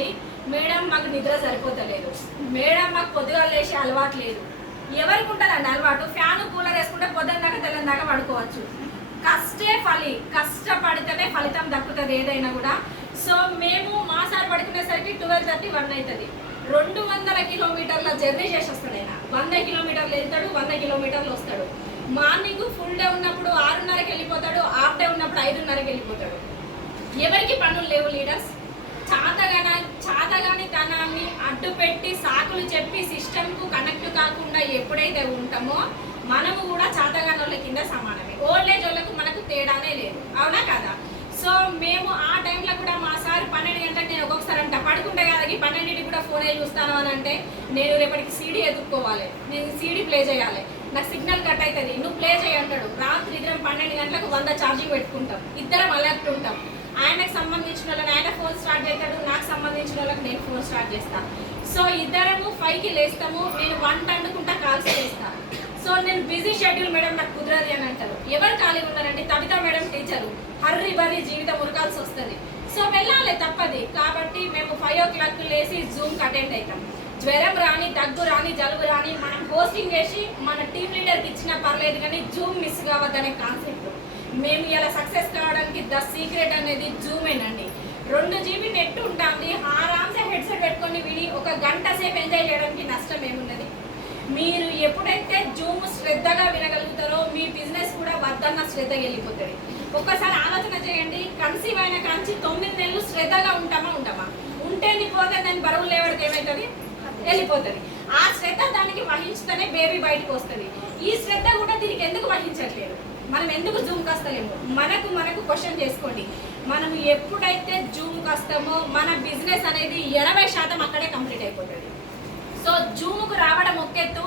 చేసుకోండి. మేడం మాకు నిద్ర సరిపోతలేదు, మేడం మాకు పొద్దుగా లేచి అలవాటు లేదు. ఎవరికి ఉంటుందండి అలవాటు? ఫ్యాను కూలర్ వేసుకుంటే పొద్దున్న దాకా తెల్లని దాకా పడుకోవచ్చు. కష్టపడితేనే ఫలితం దక్కుతుంది ఏదైనా కూడా. సో మేము మా సార్ పడుకునేసరికి 12:30, 1 అవుతుంది. 200 కిలోమీటర్ల జర్నీ చేసి వస్తాడు ఆయన. 100 కిలోమీటర్లు వెళ్తాడు, 100 కిలోమీటర్లు వస్తాడు. మార్నింగ్ ఫుల్ డే ఉన్నప్పుడు 6:30కి వెళ్ళిపోతాడు, హాఫ్ డే ఉన్నప్పుడు 5:30కి వెళ్ళిపోతాడు. ఎవరికి పనులు లేవు లీడర్స్. చాతగాని తనాన్ని అడ్డు పెట్టి సాకులు చెప్పి సిస్టమ్కు కనెక్ట్ కాకుండా ఎప్పుడైతే ఉంటామో మనము కూడా చాతగాని వాళ్ళ కింద సమానమే. ఓల్డ్ ఏజ్ వాళ్ళకు మనకు తేడానే లేదు, అవునా కదా? సో మేము ఆ టైంలో కూడా మా సార్ 12 గంటలకు నేను ఒక్కొక్కసారి అంట పడుకుంటే కదా 12కి కూడా ఫోనే చూస్తాను అని అంటే, నేను రేపటికి సీడీ ఎదుక్కోవాలి, నేను సీడీ ప్లే చేయాలి, నాకు సిగ్నల్ కట్ అవుతుంది, నువ్వు ప్లే చేయి అంటాడు. రాత్రి ఇద్దరం 12 గంటలకు 100 ఛార్జింగ్ పెట్టుకుంటాం, ఇద్దరం అలర్ట్ ఉంటాం. ఆయనకు సంబంధించిన వాళ్ళని ఆయన ఫోన్ స్టార్ట్ చేస్తాడు, నాకు సంబంధించిన వాళ్ళకి నేను ఫోన్ స్టార్ట్ చేస్తాను. సో ఇద్దరము 5కి లేస్తాము, నేను 1 వండుకుంటా కాల్స్ చేస్తాను. సో నేను బిజీ షెడ్యూల్ మేడం నాకు కుదరదు అని అంటారు. ఎవరు ఖాళీగా ఉన్నారంటే కవిత మేడం టీచరు, హర్రీ బర్రీ జీవితం ఉరకాల్సి వస్తుంది. సో వెళ్ళాలి తప్పది. కాబట్టి మేము 5 o'clock లేసి జూమ్కి అటెండ్ అవుతాం. జ్వరం రాని, దగ్గు రాని, జలుబు రాని మనం పోస్టింగ్ చేసి మన టీమ్ లీడర్కి ఇచ్చినా పర్లేదు, కానీ జూమ్ మిస్ కావద్దనే కాన్సెప్ట్. మేము ఇలా సక్సెస్ కావడానికి ద సీక్రెట్ అనేది జూమేనండి. 2 GB నెట్ ఉంటుంది, ఆరామ్సే హెడ్సెట్ పెట్టుకొని విని 1 గంట సేపు ఎంజాయ్ చేయడానికి నష్టం ఏమున్నది? మీరు ఎప్పుడైతే జూమ్ శ్రద్ధగా వినగలుగుతారో మీ బిజినెస్ కూడా వద్దన్న శ్రద్ధగా వెళ్ళిపోతుంది. ఒక్కసారి ఆలోచన చేయండి, కన్సీవ్ అయిన కాంచి 9 నెలలు శ్రద్ధగా ఉంటామా? ఉంటేని పోతే దాని బరువులు లేవడికి ఏమవుతుంది? వెళ్ళిపోతుంది. ఆ శ్రద్ధ దానికి వహించితేనే బేబీ బయటకు వస్తుంది. ఈ శ్రద్ధ కూడా దీనికి ఎందుకు వహించట్లేదు? మనం ఎందుకు జూమ్కి వస్తలేము? మనకు క్వశ్చన్ చేసుకోండి. మనం ఎప్పుడైతే జూమ్కి వస్తామో మన బిజినెస్ అనేది 80% అక్కడే కంప్లీట్ అయిపోతుంది. సో జూమ్కు రావడం ఒకెత్తు,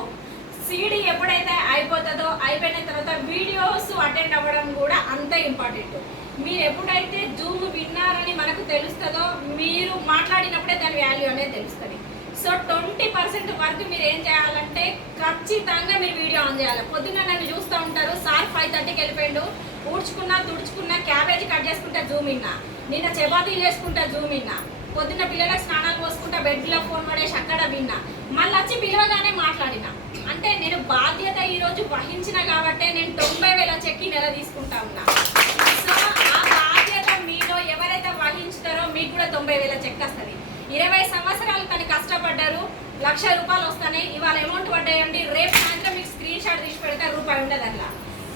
సీడీ ఎప్పుడైతే అయిపోతుందో అయిపోయిన తర్వాత వీడియోస్ అటెండ్ అవ్వడం కూడా అంతే ఇంపార్టెంట్. మీరు ఎప్పుడైతే జూమ్ విన్నారని మనకు తెలుస్తుందో మీరు మాట్లాడినప్పుడే దాని వాల్యూ అనేది తెలుస్తుంది. సో 20% వరకు మీరు ఏం చేయాలంటే ఖచ్చితంగా మీరు వీడియో ఆన్ చేయాలి. పొద్దున్న నన్ను చూస్తూ ఉంటారు, సార్ 5:30కి వెళ్ళిపోయాడు, ఊడ్చుకున్నా క్యాబేజీ కట్ చేసుకుంటా జూమ్ ఇన్నా, నిన్న చపాతీలు చేసుకుంటా జూమ్ ఇన్నా, పొద్దున్న పిల్లలకు స్నానాలు పోసుకుంటా బెడ్లో ఫోన్ పడేసి అక్కడ విన్నా, మళ్ళీ వచ్చి పిలవగానే మాట్లాడినా. అంటే నేను బాధ్యత ఈరోజు వహించిన కాబట్టే నేను 90,000 చెక్కి నెల తీసుకుంటా ఉన్నా. సో ఆ బాధ్యత మీలో ఎవరైతే వహించుతారో మీకు కూడా 90,000 చెక్ వస్తుంది. 20 సంవత్సరాలు తను కష్టపడ్డారు, ₹1,00,000 వస్తాయి. ఇవాళ అమౌంట్ పడ్డాయండి, రేపు సాయంత్రం మీకు స్క్రీన్ షాట్ తీసి పెడితే రూపాయి ఉండదు. అట్లా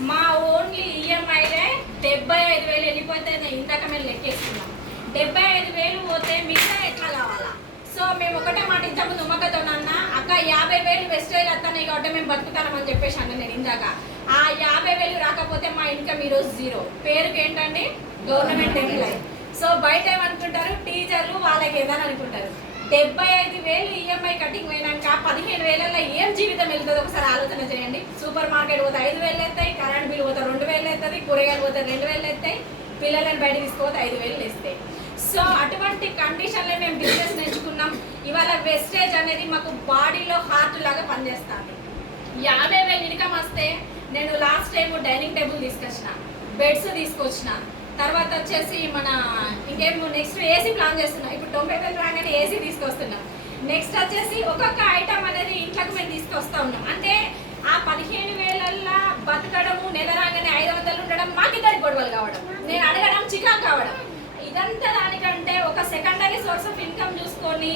మా ఓన్లీ ఈఎంఐలే 75,000 వెళ్ళిపోతే ఇందాక మేము లెక్కేస్తున్నాం. 75,000 పోతే మిగతా ఎట్లా కావాలా? సో మేము ఒకటే మాట ఇంతకు నమ్మకతో అన్న, అక్క 50,000 వెస్టేజ్ వస్తున్నాయి కాబట్టి మేము బతుకుతామని చెప్పేసి అన్న నేను ఇందాక. ఆ 50,000 రాకపోతే మా ఇన్కమ్ ఈరోజు 0. పేరుకి ఏంటండి? Government employee. సో బయట ఏమనుకుంటారు? టీచర్లు వాళ్ళకి ఏదని అనుకుంటారు. 75,000 ఈఎంఐ కటింగ్ పోయినాక 15,000 ఏం జీవితం వెళ్తుంది? ఒకసారి ఆలోచన చేయండి. సూపర్ మార్కెట్ పోతే 5,000 ఎత్తాయి, కరెంట్ బిల్ పోతే 2,000 ఎత్తుంది, కూరగాయలు పోతే 2,000 ఎత్తాయి, పిల్లలను బయట తీసుకోతే 5,000 వేస్తాయి. సో అటువంటి కండిషన్లో మేము బిజినెస్ నేర్చుకున్నాం. ఇవాళ వెస్టేజ్ అనేది మాకు బాడీలో హార్ట్ లాగా పనిచేస్తుంది. 50,000 ఇన్కమ్ వస్తే నేను లాస్ట్ టైం డైనింగ్ టేబుల్ తీసుకొచ్చిన, బెడ్స్ తీసుకొచ్చిన, తర్వాత వచ్చేసి మన ఇంకేమో నెక్స్ట్ ఏసీ ప్లాన్ చేస్తున్నాం. ఇప్పుడు 90,000 రాగానే ఏసీ తీసుకొస్తున్నాం. నెక్స్ట్ వచ్చేసి ఒక్కొక్క ఐటమ్ అనేది ఇంట్లోకి మేము తీసుకొస్తా ఉన్నాం. అంటే ఆ 15,000 బతకడము, నెల రాగానే 500 ఉండడం, మాకిద్దరికి గొడవలు కావడం, నేను అడగడం చికాకు కావడం, ఇదంతా దానికంటే ఒక సెకండరీ సోర్స్ ఆఫ్ ఇన్కమ్ చూసుకొని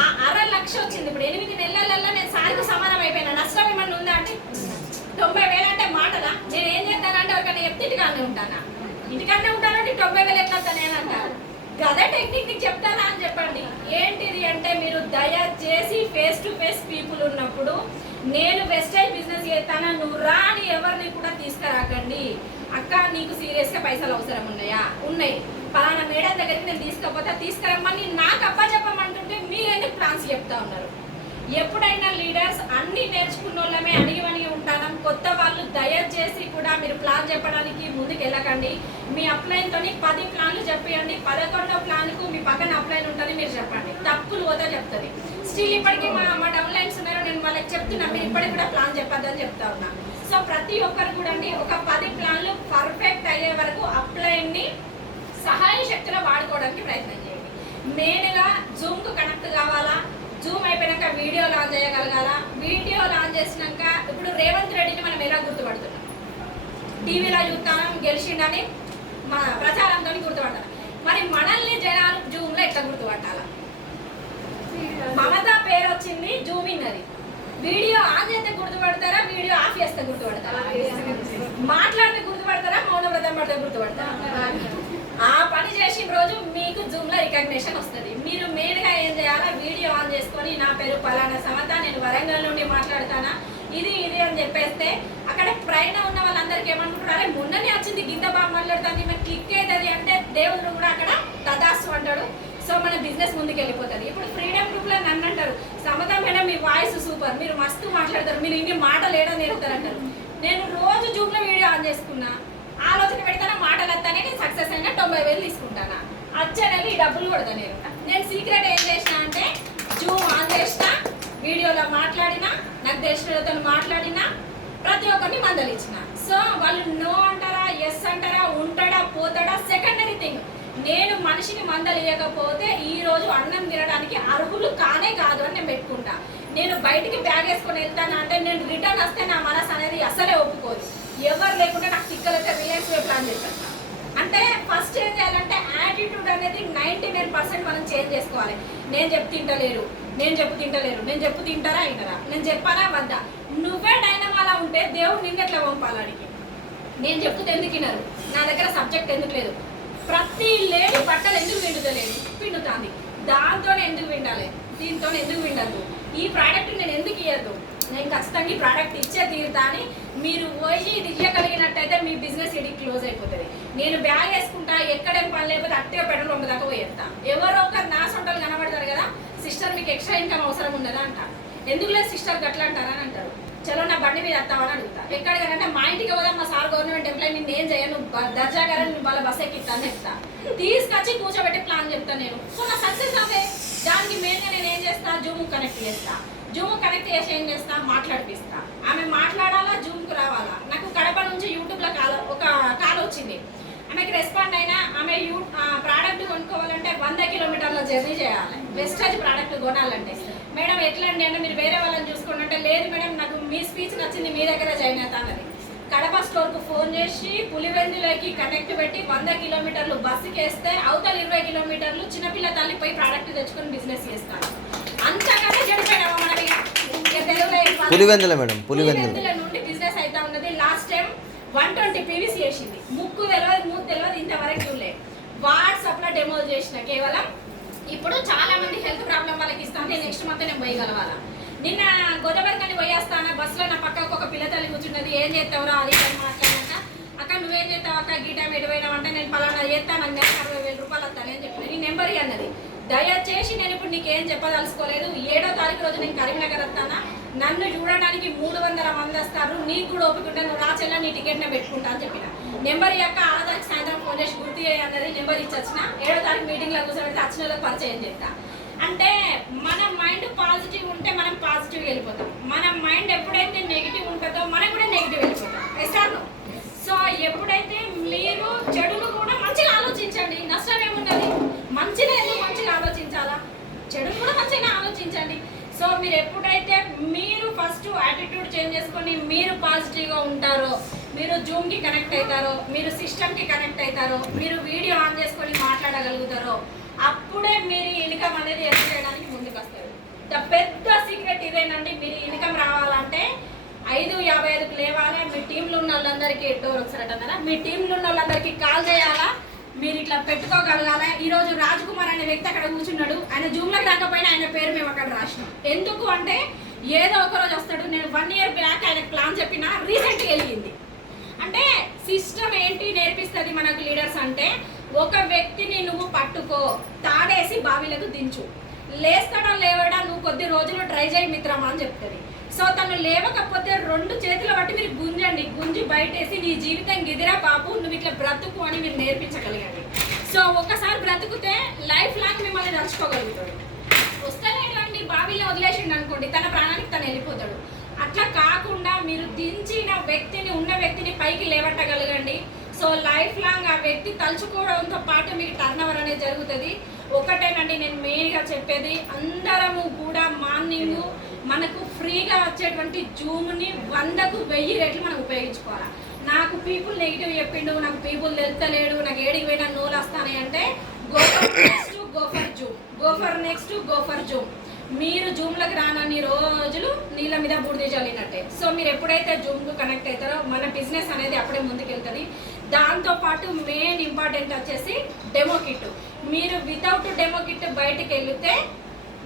ఆ 1,00,000 వచ్చింది. ఇప్పుడు 8 నెలలలో నేను సార్కు సమానం అయిపోయినా. నష్టం ఏమన్నా ఉందా అంటే 90,000 అంటే మాటలా? నేను ఏం చేస్తానంటే ఎవరికైనా చెప్తే ఇంటికానే ఉంటానా? ఇంటికన్నా ఉంటానంటే 90,000 ఎట్లా నేను అంటారు. గదే టెక్నిక్ నీకు చెప్తానా అని చెప్పండి. ఏంటిది అంటే మీరు దయచేసి ఫేస్ టు ఫేస్ పీపుల్ ఉన్నప్పుడు నేను వెస్టేజ్ బిజినెస్ చేస్తానా, నువ్వు రాని ఎవరిని కూడా తీసుకురాకండి. అక్క నీకు సీరియస్గా పైసలు అవసరం ఉన్నాయా? ఉన్నాయి. పలానా మేడం దగ్గరికి నేను తీసుకపోతే తీసుకురమ్మని నాకు అప్ప చెప్పమంటుంటే మీరెందుకు ప్లాన్స్ చెప్తా ఉన్నారు? ఎప్పుడైనా లీడర్స్ అన్ని నేర్చుకున్న వాళ్ళమే అణిగి ఉంటాను. కొత్త వాళ్ళు దయచేసి కూడా మీరు ప్లాన్ చెప్పడానికి ముందుకు వెళ్ళకండి. మీ అప్లైన్తో 10 ప్లాన్లు చెప్పండి, 11వ ప్లాన్కు మీ పక్కన అప్లైన్ ఉంటుంది, మీరు చెప్పండి. తప్పులు పోతే చెప్తుంది. స్టిల్ ఇప్పటికీ మా డౌన్లైన్స్ ఉన్నారు, నేను వాళ్ళకి చెప్తున్నా మీరు ఇప్పటికి కూడా ప్లాన్ చెప్పొద్దని చెప్తా ఉన్నా. సో ప్రతి ఒక్కరు కూడా ఒక 10 ప్లాన్లు పర్ఫెక్ట్ అయ్యే వరకు అప్లైన్ని సహాయ శక్తిలో వాడుకోవడానికి ప్రయత్నం చేయండి. మెయిన్గా జూమ్కు కనెక్ట్ కావాలా, జూమ్ అయిపోయాక వీడియో లాంచ్ చేయగలగాల. వీడియో లాంచ్ చేసినాక ఇప్పుడు రేవంత్ రెడ్డిని మనం ఎలా గుర్తుపడుతున్నాం? టీవీలో చూస్తాం గెలిచిండని మన ప్రచారంతో గుర్తుపడతాం. మరి మనల్ని జనాలు జూమ్లో ఎట్లా గుర్తుపట్టాలా? మమతా పేరు వచ్చింది జూమింగ్ అది. వీడియో ఆన్ చేస్తే గుర్తుపడతారా, వీడియో ఆఫ్ చేస్తే గుర్తుపడతారా? మాట్లాడితే గుర్తుపడతారా, మౌనవ్రతం పడితే గుర్తుపడతారా? ఆ పని చేసిన రోజు మీకు జూమ్లో రికగ్నిషన్ వస్తుంది. మీరు మెయిన్గా ఏం చేయాలా, వీడియో ఆన్ చేసుకొని నా పేరు పలానా సమత, నేను వరంగల్ నుండి మాట్లాడతానా, ఇది అని చెప్పేస్తే అక్కడ పైన ఉన్న వాళ్ళందరికీ ఏమనుకుంటారు, అరే మొన్ననే వచ్చింది గింత బాగా మాట్లాడుతుంది, మరి క్లిక్ అవుతుంది అంటే దేవుడు కూడా అక్కడ తదాస్తు అంటాడు. సో మన బిజినెస్ ముందుకు వెళ్ళిపోతుంది. ఇప్పుడు ఫ్రీడమ్ గ్రూప్లో నన్ను అంటారు, సమత మేడం మీ వాయిస్ సూపర్, మీరు మస్తు మాట్లాడతారు, మీరు ఇన్ని మాటలు ఏడా నేర్పుతారు అంటారు. నేను రోజు జూమ్లో వీడియో ఆన్ చేసుకున్నా, ఆలోచన పెడతానా, మాటలు వస్తానే నేను సక్సెస్ అయినా 90,000 తీసుకుంటానా, వచ్చే నెల ఈ డబ్బులు కొడతా. నేను సీక్రెట్ ఏం చేసిన అంటే జూమ్ ఆన్ చేసిన, వీడియోలో మాట్లాడినా, నాకు తెలిసిన మాట్లాడినా, ప్రతి ఒక్కరిని మందలిచ్చిన. సో వాళ్ళు నో అంటారా, ఎస్ అంటారా, ఉంటాడా పోతాడా సెకండరీ థింగ్. నేను మనిషిని మందలియకపోతే ఈ రోజు అన్నం తినడానికి అర్హులు కానే కాదు అని నేను పెట్టుకుంటా. నేను బయటికి బ్యాగ్ వేసుకొని వెళ్తాను అంటే నేను రిటర్న్ వస్తే నా మనసు అనేది అసలే ఒప్పుకోదు. ఎవరు లేకుండా నాకు టిక్కలైతే రిలయన్స్ వే ప్లాన్ చేస్తాను. అంటే ఫస్ట్ ఏం చేయాలంటే యాటిట్యూడ్ అనేది 99% మనం చేంజ్ చేసుకోవాలి. నేను చెప్పు తింటలేరు, నేను చెప్పు తింటారా అయినరా, నేను చెప్పాలా వద్దా? నువ్వే డైనమాలా ఉంటే దేవుడు నిన్నెట్లా పంపాలానికి? నేను చెప్పుతే ఎందుకు వినరు? నా దగ్గర సబ్జెక్ట్ ఎందుకు లేదు? ప్రతి లేడీ బట్టలు ఎందుకు పిండుతలేదు? పిండుతాంది. దాంతో ఎందుకు పిండాలి, దీంతో ఎందుకు పిండద్దు? ఈ ప్రోడక్ట్ నేను ఎందుకు ఇవ్వద్దు? నేను ఖచ్చితంగా ఈ ప్రోడక్ట్ ఇచ్చే తీరుతా అని మీరు పోయి ఇది ఇవ్వగలిగినట్టయితే మీ బిజినెస్ ఇది క్లోజ్ అయిపోతుంది. నేను బ్యాగ్ వేసుకుంటా, ఎక్కడేం పని లేకపోతే అట్టే పెట్రోల్ పంపు దాకా పోయేస్తా. ఎవరో ఒకరు నా సొంటలు కనబడతారు కదా, సిస్టర్ మీకు ఎక్స్ట్రా ఇన్కమ్ అవసరం ఉండదా అంట. ఎందుకు లేదు సిస్టర్ గట్లా అంటారని అంటారు. చలో నా బండి మీద వస్తామని అడుగుతా. ఎక్కడికంటే మా ఇంటికి పోదా, మా సార్ గవర్నమెంట్ ఎంప్లాయీ, నేను ఏం చేయను, దర్జాగా వాళ్ళ బస్ ఎక్కిస్తాను చెప్తా, తీసుకొచ్చి కూర్చోబెట్టి ప్లాన్ చెప్తాను నేను. సో నా సక్సెస్ అవే. దానికి మెయిన్గా నేను ఏం చేస్తా, జూమ్ కనెక్ట్ చేస్తా. జూమ్ కనెక్ట్ చేసి ఏం చేస్తా, మాట్లాడిపిస్తా. ఆమె మాట్లాడాలా, జూమ్కు రావాలా. నాకు కడప నుంచి యూట్యూబ్లో ఒక కాల్ వచ్చింది. ఆమెకి రెస్పాండ్ అయినా, ఆమె ప్రోడక్ట్ కొనుక్కోవాలంటే 100 కిలోమీటర్ల జర్నీ చేయాలి, వెస్టేజ్ ప్రోడక్ట్ కొనాలంటే. మేడం ఎట్లా అండి అంటే మీరు వేరే వాళ్ళని చూసుకోండి అంటే, లేదు మేడం నాకు మీ స్పీచ్ నచ్చింది, మీ దగ్గర జాయిన్ అవుతానని కడప స్టోర్కు ఫోన్ చేసి పులివెందులకి కనెక్ట్ పెట్టి 100 కిలోమీటర్లు బస్సుకి వేస్తే అవతల 20 కిలోమీటర్లు చిన్నపిల్ల తల్లి పోయి ప్రోడక్ట్ తెచ్చుకొని బిజినెస్ చేస్తాను. అంతగానే చెడిపోయినామా మనం? పులివెందుల మేడం, పులివెందుల నుండి బిజినెస్ అయితే ఉన్నది. లాస్ట్ టైం 120 పీవీసీ చేసింది. ముక్కు తెలియదు, మూడు తెలియదు, ఇంతవరకు చూడలేదు. వాట్సాప్లో డెమో చేసిన కేవలం. ఇప్పుడు చాలా మంది హెల్త్ ప్రాబ్లం వాళ్ళకి ఇస్తాను, నెక్స్ట్ మంత్ నేను పోయగలవాలా. నిన్న గోదావరికని పోయేస్తాను, బస్సులో నా పక్కకు ఒక పిల్ల తల్లి కూర్చున్నది. ఏం చేస్తావురా అది మాట్లాడాక, అక్క నువ్వేం చేస్తావు అక్క, గీ టైం ఎటువైనావంటే నేను పలానా చేస్తాను, నాకు 60,000 రూపాయలు వస్తాను అని చెప్పిన. నీ నెంబర్ అన్నది. దయచేసి నేను ఇప్పుడు నీకేం చెప్పదలుచుకోలేదు. 7వ తారీఖు రోజు నేను కరీంనగర్ వస్తానా, నన్ను చూడడానికి 300 మంది వస్తారు, నీకు కూడా ఓపిక నువ్వు రాచెల్లా నీ టికెట్నే పెట్టుకుంటా అని చెప్పిన. నెంబర్ యొక్క 6వ తారీఖు సాయంత్రం ఫోన్ చేసి గుర్తు అన్నది. నెంబర్ ఇచ్చి వచ్చిన 7వ తారీఖు మీటింగ్లో కూర్చోబెడితే వచ్చిన వాళ్ళకి పరిచయం చేస్తా. అంటే మన మైండ్ పాజిటివ్ ఉంటే మనం పాజిటివ్గా వెళ్ళిపోతాం. మన మైండ్ ఎప్పుడైతే నెగిటివ్ ఉంటుందో మనం కూడా నెగిటివ్ వెళ్ళిపోతాం. ఎస్ఆర్ను. సో ఎప్పుడైతే మీరు చెడును కూడా మంచిగా ఆలోచించండి, నష్టం ఏమున్నది? మంచిగా ఎందుకు మంచిగా ఆలోచించాలా, చెడును కూడా మంచిగా ఆలోచించండి. సో మీరు ఎప్పుడైతే మీరు ఫస్ట్ యాటిట్యూడ్ చేంజ్ చేసుకొని మీరు పాజిటివ్గా ఉంటారో, మీరు జూమ్కి కనెక్ట్ అవుతారో, మీరు సిస్టమ్కి కనెక్ట్ అవుతారో, మీరు వీడియో ఆన్ చేసుకొని మాట్లాడగలుగుతారో, అప్పుడే మీరు ఇన్కమ్ అనేది ఎర్న్ చేయడానికి ముందుకు వస్తారు. పెద్ద సీక్రెట్ ఇదేనండి. మీరు ఇన్కమ్ రావాలంటే 5:55కి లేవాలి. మీ టీంలో ఉన్న వాళ్ళందరికీ డోర్ ఒకసారి అన్నారా, మీ టీంలో ఉన్న వాళ్ళందరికీ కాల్ చేయాలా, మీరు ఇట్లా పెట్టుకోగలగాల. ఈరోజు రాజ్ కుమార్ అనే వ్యక్తి అక్కడ కూర్చున్నాడు. ఆయన జూమ్లోకి రాకపోయినా ఆయన పేరు మేము అక్కడ రాసినాం. ఎందుకు అంటే ఏదో ఒక రోజు వస్తాడు. నేను 1 ఇయర్ బ్యాక్ ఆయనకు ప్లాన్ చెప్పిన, రీసెంట్గా వెళ్ళింది. అంటే సిస్టమ్ ఏంటి నేర్పిస్తుంది మనకు లీడర్స్ అంటే, ఒక వ్యక్తిని నువ్వు పట్టుకో, తాడేసి బావిలకు దించు, లేస్తాడా లేవడా నువ్వు కొద్ది రోజులు ట్రై చేయి మిత్రమా అని చెప్తుంది. సో తను లేవకపోతే 2 చేతులు బట్టి మీరు గుంజండి, గుంజి బయటేసి నీ జీవితం గిదిరా బాబు నువ్వు ఇట్లా బ్రతుకు అని మీరు నేర్పించగలగండి. సో ఒకసారి బ్రతుకుతే లైఫ్ లాంగ్ మిమ్మల్ని నడుచుకోగలుగుతాడు. వస్తలేడండి బావిలో వదిలేసిండు అనుకోండి, తన ప్రాణానికి తను వెళ్ళిపోతాడు. అట్లా కాకుండా మీరు దించిన వ్యక్తిని, ఉన్న వ్యక్తిని పైకి లేవట్టగలగండి. సో లైఫ్ లాంగ్ ఆ వ్యక్తి తలుచుకోవడంతో పాటు మీకు టర్న్ ఓవర్ అనేది జరుగుతుంది. ఒకటేనండి, నేను మెయిన్గా చెప్పేది, అందరము కూడా మార్నింగ్ మనకు ఫ్రీగా వచ్చేటువంటి జూమ్ని 100కు 1000 రెట్లు మనం ఉపయోగించుకోవాలి. నాకు పీపుల్ నెగిటివ్ చెప్పిండు, నాకు పీపుల్ తెలుస్తలేడు, నాకు ఏడికి పోయినా నోలు వస్తానే అంటే గో ఫర్ నెక్స్ట్ జూమ్. మీరు జూమ్లకు రానన్ని రోజులు నీళ్ళ మీద బూడిద చల్లినట్టే. సో మీరు ఎప్పుడైతే జూమ్కు కనెక్ట్ అవుతారో మన బిజినెస్ అనేది అప్పుడే ముందుకెళ్తుంది. దాంతోపాటు మెయిన్ ఇంపార్టెంట్ వచ్చేసి డెమో కిట్. మీరు వితౌట్ డెమో కిట్ బయటికి వెళ్తే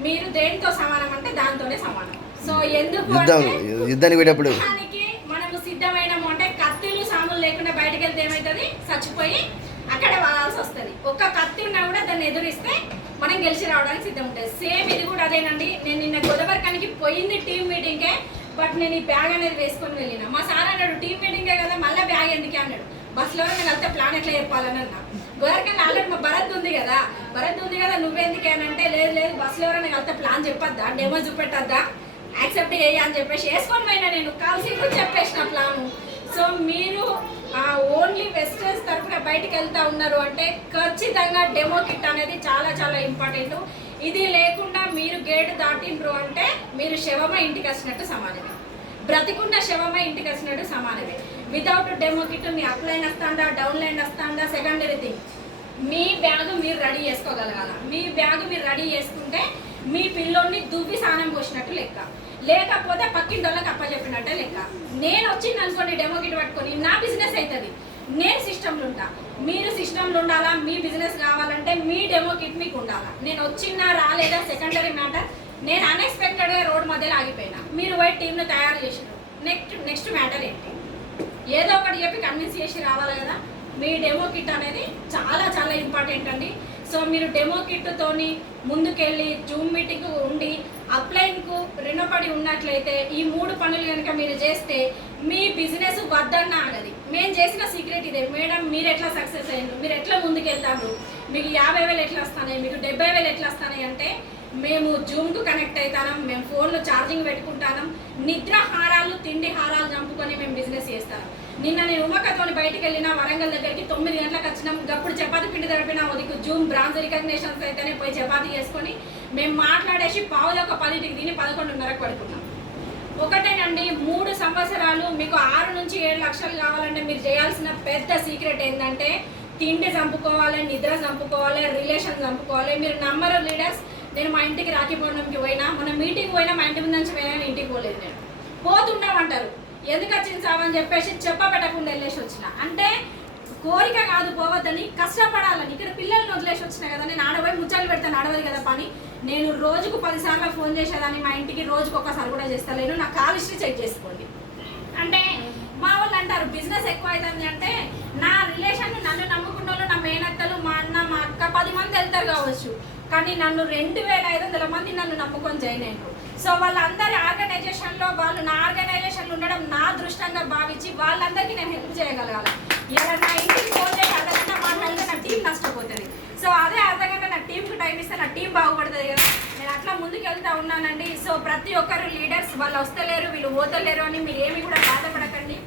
మీరు దేనితో సమానం అంటే దాంతోనే సమానం. సో ఎందుకు దానికి మనము సిద్ధమైనము అంటే కత్తిలు సాములు లేకుండా బయటకు వెళ్తే ఏమవుతుంది, చచ్చిపోయి అక్కడ వాడాల్సి వస్తుంది. ఒక్క కత్తి ఉన్నా కూడా దాన్ని ఎదురిస్తే మనం గెలిచి రావడానికి సిద్ధం ఉంటుంది. సేమ్ ఇది కూడా అదేనండి. నేను నిన్న గోదావరికానికి పోయింది టీం మీటింగ్కే, బట్ నేను ఈ బ్యాగ్ అనేది వేసుకొని వెళ్ళిన. మా సార్ అన్నాడు టీం మీటింగే కదా మళ్ళీ బ్యాగ్ ఎందుకే అన్నాడు. బస్సులో నేను వెళ్తే ప్లాన్ ఎట్లా చెప్పాలని అన్నా. గోదావరికాని ఆల్రెడీ మా భరత్ ఉంది కదా నువ్వెందుకేనంటే లేదు బస్సులో ఎవరైనా వెళ్తే ప్లాన్ చెప్పొద్దా, డెమో చూపెట్టద్దా, యాక్సెప్ట్ చేయ అని చెప్పేసి వేసుకొని పోయినా. నేను కలిసి కూడా చెప్పేసిన ప్లాను. సో మీరు ఓన్లీ వెస్టర్న్స్ తరఫున బయటకు వెళ్తా ఉన్నారు అంటే ఖచ్చితంగా డెమో కిట్ అనేది చాలా చాలా ఇంపార్టెంట్. ఇది లేకుండా మీరు గేట్ దాటిండ్రు అంటే మీరు శవమై ఇంటికి వచ్చినట్టు సమానమే, బ్రతికున్న శవమై ఇంటికి వచ్చినట్టు సమానమే. వితౌట్ డెమో కిట్ మీ అప్లైన్ వస్తాండా, డౌన్ లైన్ వస్తాండా, సెకండరీ థింగ్ మీ బ్యాగ్ మీరు రెడీ చేసుకోగలగాల. మీ బ్యాగ్ మీరు రెడీ చేసుకుంటే మీ పిల్లోని దువ్వి స్నానం పోసినట్టు లెక్క, లేకపోతే పక్కింటి వాళ్ళకి అప్పచెప్పినట్టే లెక్క. నేను వచ్చింది అనుకోండి డెమో కిట్ పట్టుకొని నా బిజినెస్ అవుతుంది. నేను సిస్టంలో ఉంటా, మీరు సిస్టంలో ఉండాలా. మీ బిజినెస్ కావాలంటే మీ డెమో కిట్ మీకు ఉండాలా. నేను వచ్చినా రాలేదా సెకండరీ మ్యాటర్. నేను అన్ఎక్స్పెక్టెడ్గా రోడ్ మధ్యలో ఆగిపోయినా, మీరు పోయి టీంను తయారు చేసినారు. నెక్స్ట్ మ్యాటర్ ఏంటి, ఏదో ఒకటి చెప్పి కన్విన్స్ చేసి రావాలి కదా. మీ డెమో కిట్ అనేది చాలా చాలా ఇంపార్టెంట్ అండి. సో మీరు డెమో కిట్తోని ముందుకెళ్ళి జూమ్ మీటింగ్ ఉండి అప్లైన్కు రుణపడి ఉన్నట్లయితే ఈ 3 పనులు కనుక మీరు చేస్తే మీ బిజినెస్ వద్దన్న ఆగది. మేము చేసిన సీక్రెట్ ఇదే. మేడం మీరు ఎట్లా సక్సెస్ అయ్యారు, మీరు ఎట్లా ముందుకెళ్తారు, మీకు 50,000 ఎట్లా వస్తాయి, మీకు 70,000 ఎట్లా వస్తాయి అంటే మేము జూమ్కు కనెక్ట్ అవుతాం, మేము ఫోన్లో ఛార్జింగ్ పెట్టుకుంటాం, నిద్ర హారాలు తిండి హారాలు చంపుకొని మేము బిజినెస్ చేస్తాం. నిన్న నేను ఉమకతోని బయటకు వెళ్ళిన వరంగల్ దగ్గరికి 9 గంటలకు వచ్చినాం. గప్పుడు చపాతి పిండి తడిపిన ఉదికు జూమ్ బ్రాంచ్ రికగ్నేషన్స్ అయితేనే పోయి చపాతి చేసుకొని మేము మాట్లాడేసి పావులో ఒక 10కి తిని 11:30కు పడుకున్నాం. ఒకటేనండి, 3 సంవత్సరాలు మీకు 6 నుంచి 7 లక్షలు కావాలంటే మీరు చేయాల్సిన పెద్ద సీక్రెట్ ఏంటంటే తిండి చంపుకోవాలి, నిద్ర చంపుకోవాలి, రిలేషన్ చంపుకోవాలి. మీరు నమ్మరు లీడర్స్, నేను మా ఇంటికి రాఖీ పౌర్ణమికి పోయినా, మన మీటింగ్ పోయినా, మా ఇంటి ముందు నుంచి పోయినా ఇంటికి పోలేదు. నేను పోతుండమంటారు, ఎందుకు వచ్చింది సావని చెప్పేసి చెప్పబెట్టకుండా వెళ్ళేసి వచ్చిన. అంటే కోరిక కాదు పోవద్దని, కష్టపడాలని. ఇక్కడ పిల్లల్ని వదిలేసి వచ్చిన కదా, నేను ఆడపోయి ముచ్చాలు పెడతాను, ఆడవది కదా పని. నేను రోజుకు 10 సార్లు ఫోన్ చేసేదాన్ని, మా ఇంటికి రోజుకు ఒక్కసారి కూడా చేస్తలేను. నా కాల్ హిస్టరీ చెక్ చేసుకోండి. అంటే మా వాళ్ళు అంటారు బిజినెస్ ఎక్కువ అవుతుంది అంటే, నా రిలేషన్ నన్ను నమ్ముకున్న వాళ్ళు, నా మేనత్తలు, మా అన్న, మా అక్క 10 మంది వెళ్తారు కావచ్చు, కానీ నన్ను 2500 మంది నన్ను నమ్ముకొని జాయిన్ అయ్యారు. సో వాళ్ళందరి ఆర్గనైజేషన్లో వాళ్ళు నా ఆర్గనైజేషన్లో ఉండడం నా దృష్టంగా భావించి వాళ్ళందరికీ నేను హెల్ప్ చేయగలగాలి. ఇలా నా ఇంటికి ఫోన్ చేసి అర్ధగంట మాట్లాడితే నా టీం నష్టపోతుంది. సో అదే అర్ధగంట నా టీంకి టైం ఇస్తే నా టీం బాగుపడుతుంది కదా. నేను అట్లా ముందుకు వెళ్తూ ఉన్నానండి. సో ప్రతి ఒక్కరు లీడర్స్ వాళ్ళు వస్తలేరు, వీళ్ళు పోతలేరు అని మీరు ఏమి కూడా బాధపడకండి.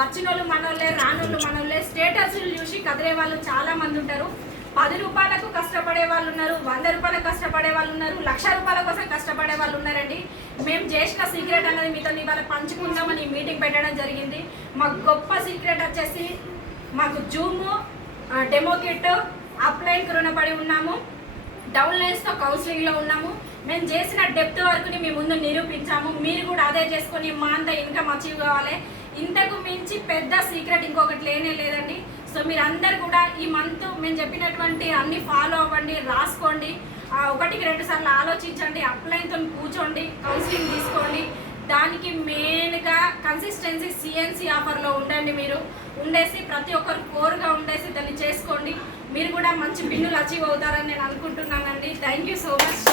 వచ్చిన వాళ్ళు మనోళ్ళే, రానోళ్ళు మనోళ్ళే. స్టేటస్లు చూసి కదిలే వాళ్ళు చాలా మంది ఉంటారు. 10 రూపాయలకు కష్టపడే వాళ్ళు ఉన్నారు, 100 రూపాయలకు కష్టపడే వాళ్ళు ఉన్నారు, 1,00,000 రూపాయల కోసం కష్టపడే వాళ్ళు ఉన్నారండి. మేము చేసిన సీక్రెట్ అనేది మీతో ఇవాళ పంచుకుందామని మీటింగ్ పెట్టడం జరిగింది. మాకు గొప్ప సీక్రెట్ వచ్చేసి మాకు జూమ్, డెమో కిట్, అప్లైన్కి రుణపడి ఉన్నాము, డౌన్ లైన్స్తో కౌన్సిలింగ్లో ఉన్నాము. మేము చేసిన డెప్త్ వర్క్ని మీ ముందు నిరూపించాము. మీరు కూడా అదే చేసుకొని మా అంత ఇన్కమ్ అచీవ్ కావాలి. ఇంతకు మించి పెద్ద సీక్రెట్ ఇంకొకటి లేనే లేదండి. సో మీరందరూ కూడా ఈ మంత్ మేము చెప్పినటువంటి అన్ని ఫాలో అవ్వండి, రాసుకోండి, 1కి 2 సార్లు ఆలోచించండి, అప్లైన్తో కూర్చోండి, కౌన్సిలింగ్ తీసుకోండి. దానికి మెయిన్గా కన్సిస్టెన్సీ సిఎన్సి ఆఫర్లో ఉండండి. మీరు ఉండేసి ప్రతి ఒక్కరు కోర్గా ఉండేసి దాన్ని చేసుకోండి. మీరు కూడా మంచి బిన్నులు అచీవ్ అవుతారని నేను అనుకుంటున్నానండి. Thank you so much.